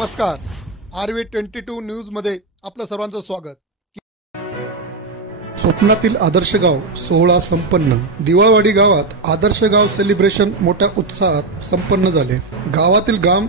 नमस्कार, RV22 न्यूजमध्ये आपलं सर्वांचं स्वागत। स्वप्नातील आदर्श गाव सोहळा संपन्न। दिवाळवाडी गावात आदर्श गाव सेलिब्रेशन मोठ्या उत्साहात संपन्न झाले। गावातील ग्राम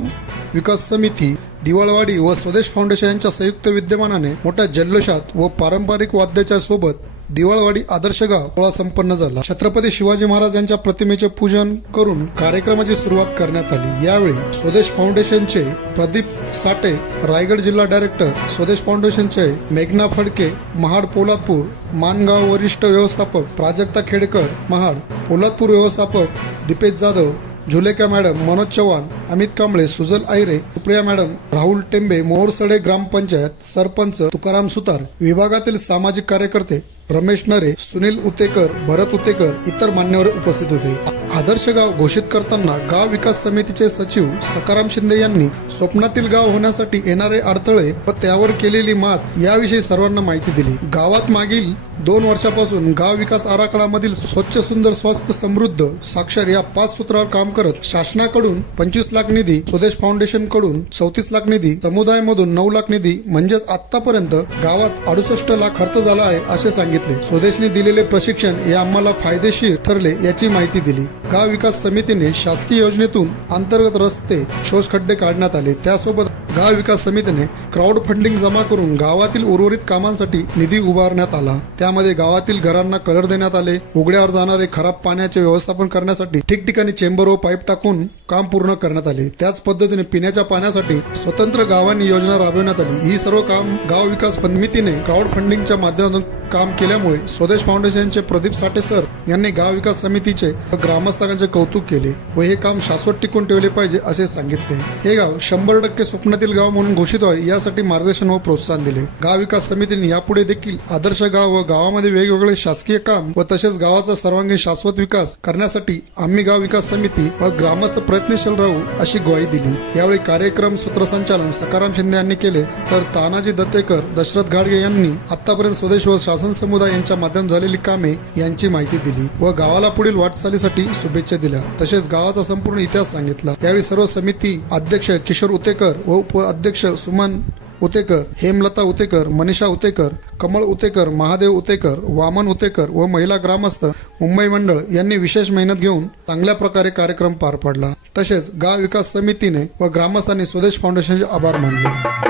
विकास समिती, दिवाळवाडी व स्वदेश फाउंडेशन यांच्या संयुक्त विद्यमानाने मोठ्या जल्लोषात व पारंपरिक वाद्याच्या सोबत दिवाळवाडी आदर्श गाव सोहळा संपन्न झाला। छत्रपती शिवाजी महाराज यांच्या प्रतिमेचे पूजन करून कार्यक्रमाची सुरुवात करण्यात आली। यावेळी स्वदेश फाउंडेशनचे प्रदीप साटे, रायगड जिल्हा डायरेक्टर, स्वदेश फाउंडेशनचे मेघना फडके, महाड पोलादपूर, मानगाव वरिष्ठ व्यवस्थापक प्राजक्ता खेडकर, महाड पोलादपूर व्यवस्थापक दीपेश जाधव, झुलेका मॅडम, मनोज चव्हाण, अमित कांबळे, सुजल आयरे, सुप्रिया मॅडम, राहुल टेंबे, मोहोरसडे ग्रामपंचायत सरपंच तुकाराम सुतार, विभागातील सामाजिक कार्यकर्ते रमेश नरे, सुनील उतेकर, भरत उतेकर इतर मान्यवर उपस्थित होते। आदर्श गाव घोषित करताना गाव विकास समितीचे सचिव सकाराम शिंदे यांनी स्वप्नातील गाव होण्यासाठी येणारे अडथळे व त्यावर केलेली मात याविषयी सर्वांना माहिती दिली। गावात मागील 2 वर्षापासून गाव विकास आराखड्यामधील स्वच्छ सुंदर स्वस्थ समृद्ध साक्षर या 5 सूत्रावर काम करत शासनाकडून 25 लाख निधी, स्वदेश फाउंडेशन कडून 34 लाख निधी, समुदायामधून 9 लाख निधी म्हणजेच आतापर्यंत गावात 68 लाख खर्च झाला आहे असे सांगितले। स्वदेशने दिलेले प्रशिक्षण हे आम्हाला फायदेशीर ठरले याची माहिती दिली। गाव विकास समितीने शासकीय योजनेतून अंतर्गत रस्ते, शोषखड्डे काढण्यात आले। त्यासोबत गाव विकास समितीने क्राउड फंडिंग जमा करून गावातील उर्वरित कामांसाठी निधी उभारण्यात आला। त्यामध्ये गावातील घरांना कलर देण्यात आले। उघड्यावर जाणारे खराब पाण्याचे व्यवस्थापन करण्यासाठी ठिकठिकाणी चेंबर व पाईप टाकून काम पूर्ण करण्यात आले। त्याच पद्धतीने पिण्याच्या पाण्यासाठी स्वतंत्र गावांनी योजना राबविण्यात आली। ही सर्व काम गाव विकास समितीने क्राउड फंडिंगच्या माध्यमातून काम केल्यामुळे स्वदेश फाउंडेशनचे प्रदीप साटे सर यांनी गाव विकास समितीचे व ग्रामस्थांचे कौतुक केले व हे काम शाश्वत टिकून ठेवले पाहिजे असे सांगितले। हे गाव 100% स्वप्नातील गाव म्हणून घोषित व्हावे यासाठी मार्गदर्शन व प्रोत्साहन दिले। गाव विकास समितीने यापुढे देखील आदर्श गाव व गावामध्ये वेगवेगळे शासकीय काम व तसेच गावाचा सर्वांगीण शाश्वत विकास करण्यासाठी आम्ही गाव विकास समिती व ग्रामस्थ प्रयत्नशील राहू अशी ग्वाही दिली। यावेळी कार्यक्रम सूत्रसंचालन सकाराम शिंदे यांनी केले तर तानाजी दत्तेकर, दशरथ घाडगे यांनी आतापर्यंत स्वदेश व शासन समुदाय यांच्या माध्यमातून झालेली कामे यांची माहिती दिली व गावाला पुढील वाटचालीसाठी शुभेच्छा दिल्या। तसेच गावाचा संपूर्ण इतिहास सांगितला। यावेळी सर्व समिती अध्यक्ष किशोर उतेकर व उपाध्यक्ष सुमन उतेकर, हेमलता उतेकर, मनीषा उतेकर, कमळ उतेकर, महादेव उतेकर, वामन उतेकर व महिला ग्रामस्थ मुंबई मंडळ यांनी विशेष मेहनत घेऊन चांगल्या प्रकारे कार्यक्रम पार पाडला। तसेच गाव विकास समितीने व ग्रामस्थांनी स्वदेश फाउंडेशनचे आभार मानले।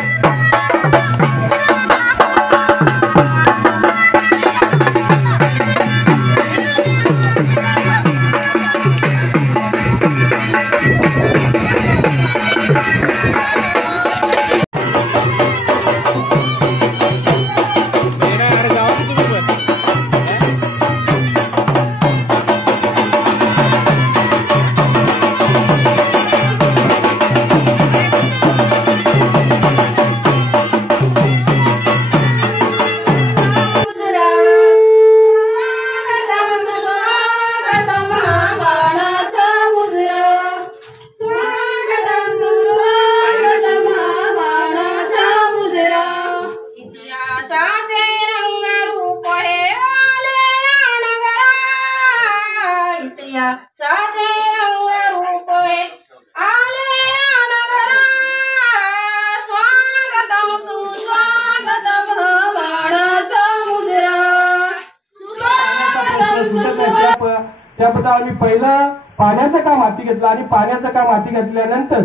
त्याबद्दल आम्ही पहिलं पाण्याचं काम हाती घेतलं आणि पाण्याचं काम हाती घेतल्यानंतर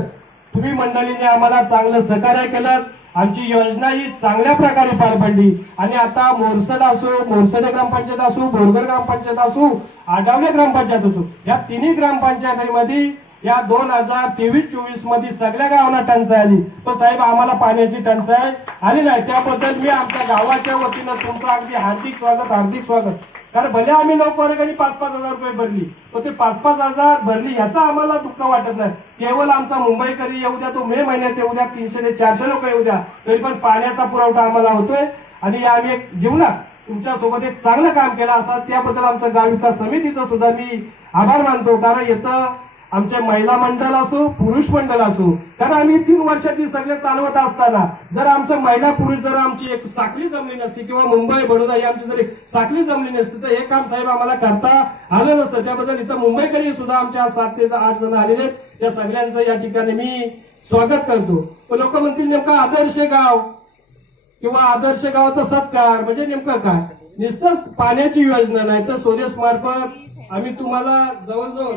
तुम्ही मंडळीने आम्हाला चांगलं सहकार्य केलं। आमची योजना ही चांगल्या प्रकारे पार पडली आणि आता मोरसड असो, मोरसडे ग्रामपंचायत असो, बोरगर ग्रामपंचायत असो, आडावले ग्रामपंचायत असो, या तिन्ही ग्रामपंचायतीमध्ये या 2023-24 मध्ये सगळ्या गावांना टंचाई आली। पण साहेब आम्हाला पाण्याची टंचाई आली नाही। त्याबद्दल मी आमच्या गावाच्या वतीनं तुमचं अगदी हार्दिक स्वागत। कारण भले आम्ही नोकरवर्गाने 5-5 हजार रुपये भरली, पण ते 5-5 हजार भरली याचा आम्हाला दुःख वाटत नाही। केवळ आमचा मुंबईकरी येऊ द्या, तो मे महिन्यात येऊ द्या, 300 ते 400 लोक येऊ द्या, तरी पण पाण्याचा पुरवठा आम्हाला होतोय आणि आम्ही एक जीवनात तुमच्यासोबत एक चांगलं काम केलं असा त्याबद्दल आमच्या गाव विकास समितीचा सुद्धा मी आभार मानतो। कारण येतं आमचे महिला मंडळ असो, पुरुष मंडळ असो, कारण आम्ही 3 वर्षातील सगळे चालवत असताना जर आमचं महिला पुरुष जर आमची एक साखळी जमली नसती किंवा मुंबई बडोदा ही आमची जर साखळी जमली नसती तर हे काम साहेब आम्हाला करता आलं नसतं। त्याबद्दल इथं मुंबईकरी सुद्धा आमच्या 7 ते 8 जण आलेले, त्या सगळ्यांचं या ठिकाणी मी स्वागत करतो. पण लोक म्हणतील नेमका आदर्श गाव किंवा आदर्श गावाचा सत्कार म्हणजे नेमकं काय? नुसतंच पाण्याची योजना नाही तर स्वदेश मार्फत आम्ही तुम्हाला जवळजवळ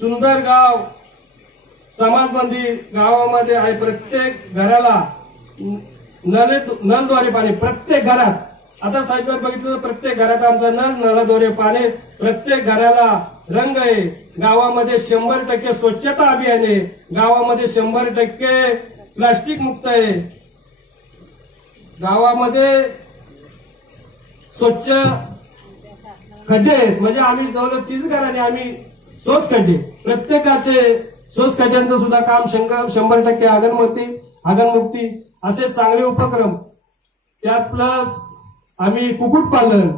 सुंदर गाव समाज मंदिर गावामध्ये आहे. प्रत्येक घराला नलद्वारे पाणी प्रत्येक घरात. आता साहेब जर बघितलं तर प्रत्येक घरात आमचा नळाद्वारे पाणी. प्रत्येक घराला रंग आहे. गावामध्ये 100% स्वच्छता अभियान आहे. गावामध्ये 100% प्लास्टिक मुक्त आहे. गावामध्ये स्वच्छ खड्डे आहेत. म्हणजे आम्ही जवळ 30 घरांनी आम्ही सोस खड्डे प्रत्येकाचे सोस खड्ड्यांचं सुद्धा काम 100% आगनमुक्ती असे चांगले उपक्रम. त्यात प्लस आम्ही कुक्कुटपालन